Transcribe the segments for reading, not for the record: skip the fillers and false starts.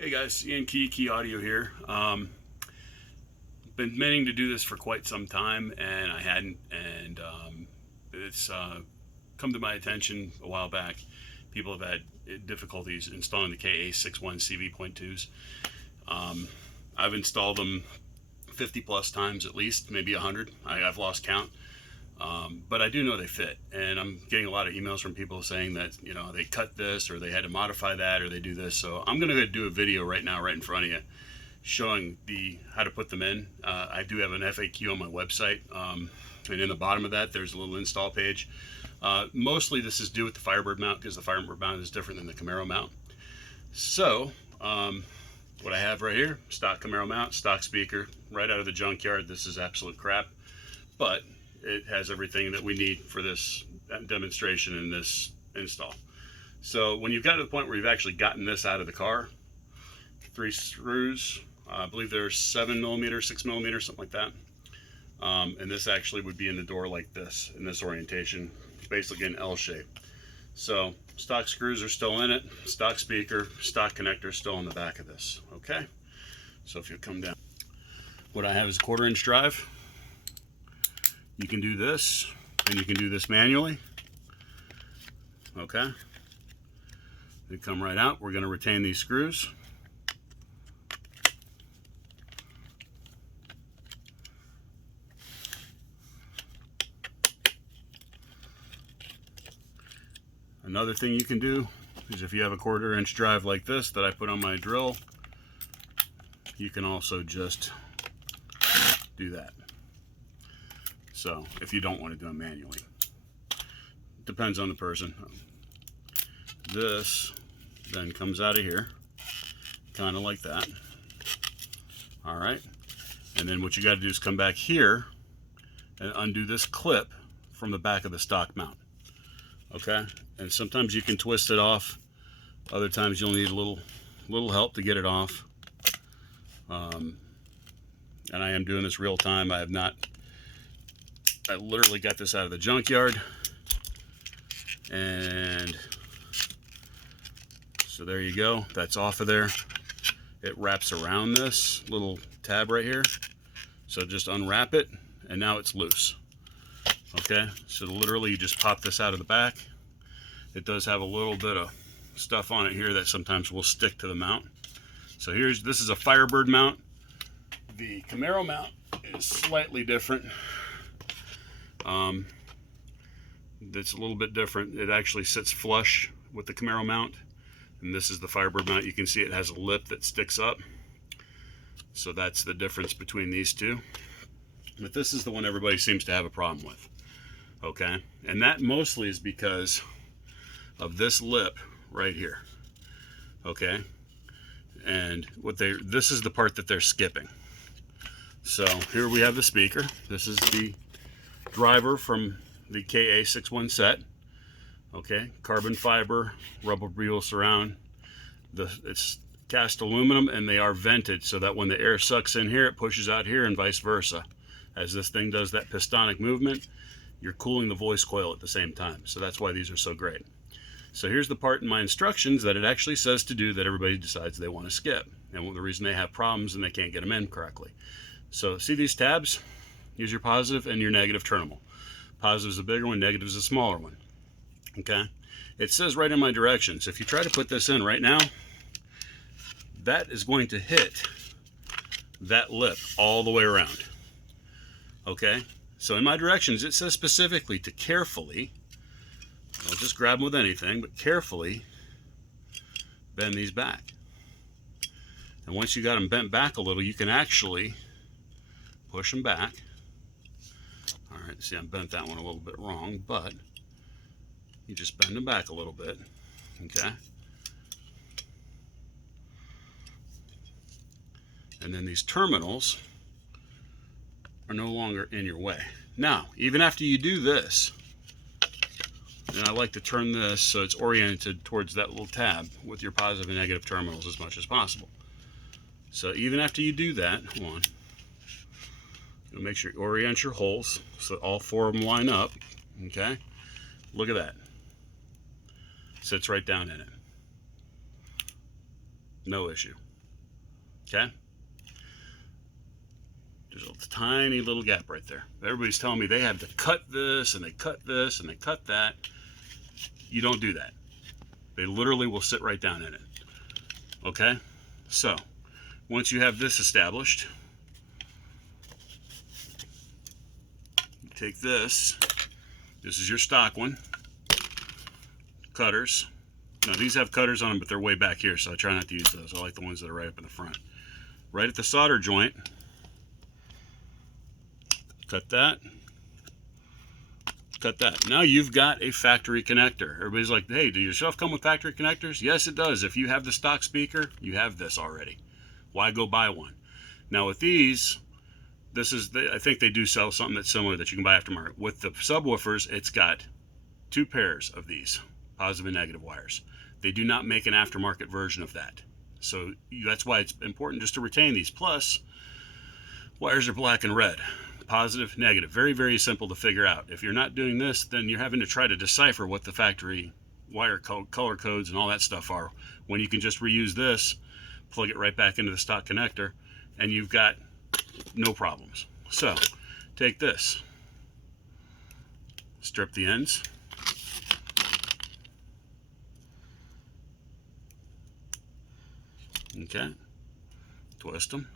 Hey guys, Ian Kee Audio here. Been meaning to do this for quite some time and I hadn't, and it's come to my attention a while back. People have had difficulties installing the KA-61CV.2s. I've installed them 50 plus times at least, maybe 100. I've lost count. But I do know they fit, and I'm getting a lot of emails from people saying that, you know, they cut this or they had to modify that or they do this. So I'm going to do a video right now, right in front of you, showing how to put them in. I do have an FAQ on my website, and in the bottom of that there's a little install page. Mostly this is due with the Firebird mount, because the Firebird mount is different than the Camaro mount. So what I have right here, stock Camaro mount, stock speaker, right out of the junkyard. This is absolute crap, but it has everything that we need for this demonstration and this install. So when you've got to the point where you've actually gotten this out of the car, 3 screws, I believe they're 7mm, 6mm, something like that. And this actually would be in the door like this, in this orientation, basically an L shape. So stock screws are still in it, stock speaker, stock connector still in the back of this. Okay, so if you come down, what I have is a 1/4-inch drive. You can do this, and you can do this manually. Okay, they come right out. We're going to retain these screws. Another thing you can do is, if you have a 1/4-inch drive like this that I put on my drill, you can also just do that. So if you don't want to do them manually, depends on the person. This then comes out of here, kind of like that. All right, and then what you got to do is come back here and undo this clip from the back of the stock mount. Okay, and sometimes you can twist it off, other times you'll need a little help to get it off. And I am doing this real time. I literally got this out of the junkyard, and so there you go. That's off of there. It wraps around this little tab right here, so just unwrap it, and now it's loose. Okay, so literally you just pop this out of the back. It does have a little bit of stuff on it here that sometimes will stick to the mount. So this is a Firebird mount. The Camaro mount is slightly different. That's a little bit different. It actually sits flush with the Camaro mount, and this is the Firebird mount. You can see it has a lip that sticks up, so that's the difference between these two. But this is the one everybody seems to have a problem with. Okay, and that mostly is because of this lip right here. Okay, and this is the part that they're skipping. So here we have the speaker. This is the driver from the KA-61 set. Okay, carbon fiber, rubber wheel surround. It's cast aluminum, and they are vented so that when the air sucks in here, it pushes out here, and vice versa. As this thing does that pistonic movement, you're cooling the voice coil at the same time. So that's why these are so great. So here's the part in my instructions that it actually says to do that everybody decides they want to skip, and the reason they have problems and they can't get them in correctly. So see these tabs? Use your positive and your negative terminal. Positive is a bigger one, negative is a smaller one. Okay, it says right in my directions, if you try to put this in right now, that is going to hit that lip all the way around. Okay, so in my directions it says specifically to carefully, don't just grab them with anything, but carefully bend these back. And once you got them bent back a little, you can actually push them back. All right, see, I bent that one a little bit wrong, but you just bend them back a little bit. Okay, and then these terminals are no longer in your way. Now, even after you do this, and I like to turn this so it's oriented towards that little tab with your positive and negative terminals as much as possible. So even after you do that, hold on, you'll make sure you orient your holes so all 4 of them line up. Okay, look at that. Sits right down in it. No issue. Okay? There's a tiny little gap right there. Everybody's telling me they have to cut this, and they cut this, and they cut that. You don't do that. They literally will sit right down in it. Okay? So, once you have this established, you take this. This is your stock one. Cutters. Now, these have cutters on them, but they're way back here, so I try not to use those. I like the ones that are right up in the front. Right at the solder joint, cut that, cut that. Now you've got a factory connector. Everybody's like, hey, do your shelf come with factory connectors? Yes, it does. If you have the stock speaker, you have this already. Why go buy one? Now with these, I think they do sell something that's similar that you can buy aftermarket. With the subwoofers, it's got 2 pairs of these, positive and negative wires. They do not make an aftermarket version of that. So that's why it's important just to retain these. Plus, wires are black and red. Positive, negative. Very, very simple to figure out. If you're not doing this, then you're having to try to decipher what the factory wire color codes and all that stuff are, when you can just reuse this, plug it right back into the stock connector, and you've got no problems. So, take this, strip the ends, okay, twist them.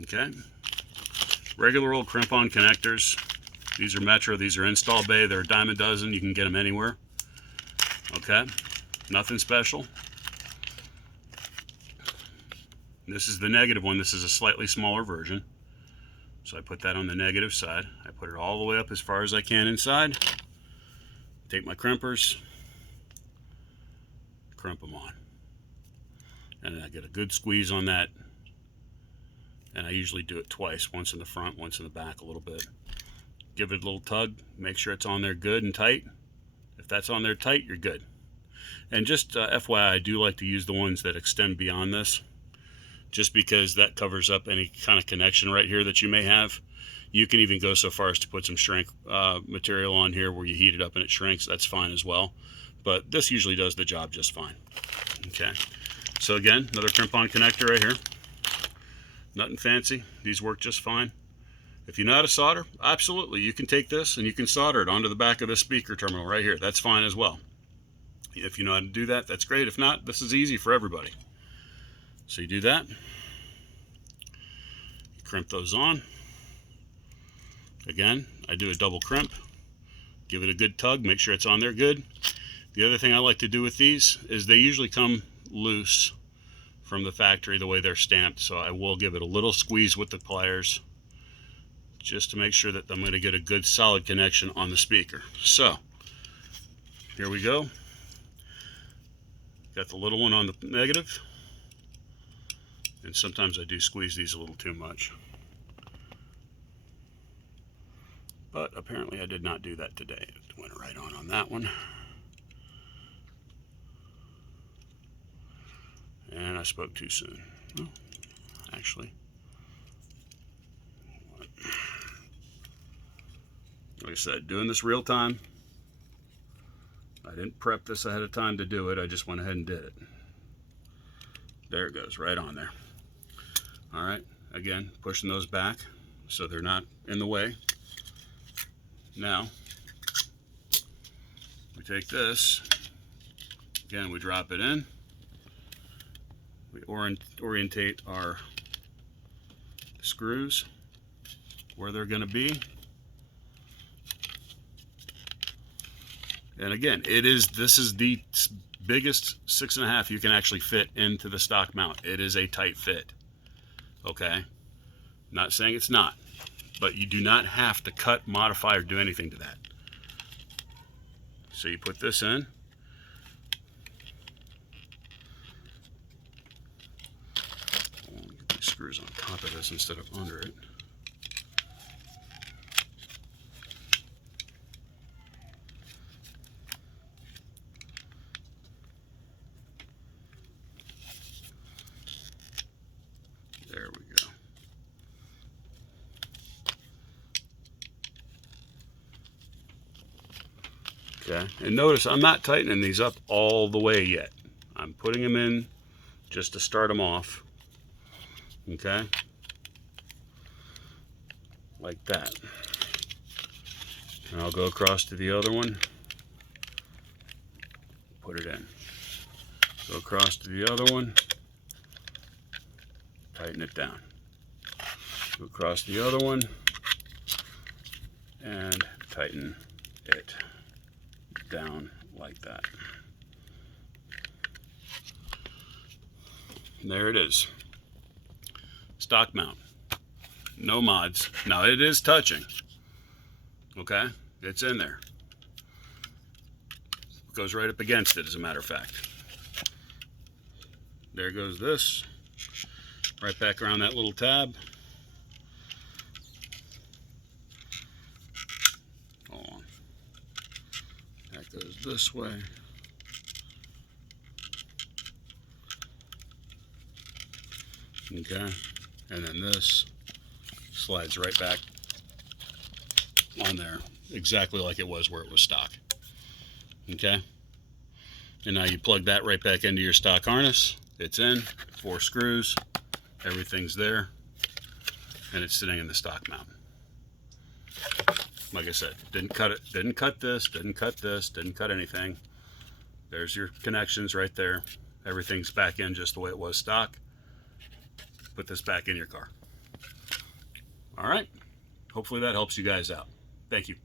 Okay, regular old crimp-on connectors. These are Metro, these are Install Bay, they're a dime a dozen, you can get them anywhere. Okay, nothing special. This is the negative one, this is a slightly smaller version. So I put that on the negative side. I put it all the way up as far as I can inside. Take my crimpers, crimp them on. And I get a good squeeze on that. And I usually do it twice, once in the front, once in the back a little bit. Give it a little tug, make sure it's on there good and tight. If that's on there tight, you're good. And just FYI, I do like to use the ones that extend beyond this, just because that covers up any kind of connection right here that you may have. You can even go so far as to put some shrink material on here where you heat it up and it shrinks. That's fine as well. But this usually does the job just fine. Okay, so again, another crimp-on connector right here. Nothing fancy. These work just fine. If you know how to solder, absolutely, you can take this and you can solder it onto the back of this speaker terminal right here. That's fine as well. If you know how to do that, that's great. If not, this is easy for everybody. So you do that. You crimp those on. Again, I do a double crimp. Give it a good tug, make sure it's on there good. The other thing I like to do with these is they usually come loose from the factory the way they're stamped, so I will give it a little squeeze with the pliers just to make sure that I'm going to get a good solid connection on the speaker. So here we go. Got the little one on the negative, and sometimes I do squeeze these a little too much, but apparently I did not do that today. It went right on that one. And I spoke too soon. Oh, actually, like I said, doing this real time. I didn't prep this ahead of time to do it. I just went ahead and did it. There it goes, right on there. All right, again, pushing those back so they're not in the way. Now, we take this, again, we drop it in. We orientate our screws where they're going to be. And again, this is the biggest 6.5 you can actually fit into the stock mount. It is a tight fit. Okay? Not saying it's not, but you do not have to cut, modify, or do anything to that. So you put this in. Get these screws on top of this instead of under it. There we go. Okay, and notice I'm not tightening these up all the way yet. I'm putting them in just to start them off. Okay? Like that. And I'll go across to the other one. Put it in. Go across to the other one. Tighten it down. Go across the other one. And tighten it down like that. And there it is. Stock mount. No mods. Now it is touching. Okay? It's in there. It goes right up against it, as a matter of fact. There goes this. Right back around that little tab. Hold on. That goes this way. Okay? And then this slides right back on there, exactly like it was where it was stock. Okay? And now you plug that right back into your stock harness. It's in, 4 screws, everything's there, and it's sitting in the stock mount. Like I said, didn't cut it, didn't cut this, didn't cut this, didn't cut anything. There's your connections right there. Everything's back in just the way it was stock. Put this back in your car. All right. Hopefully that helps you guys out. Thank you.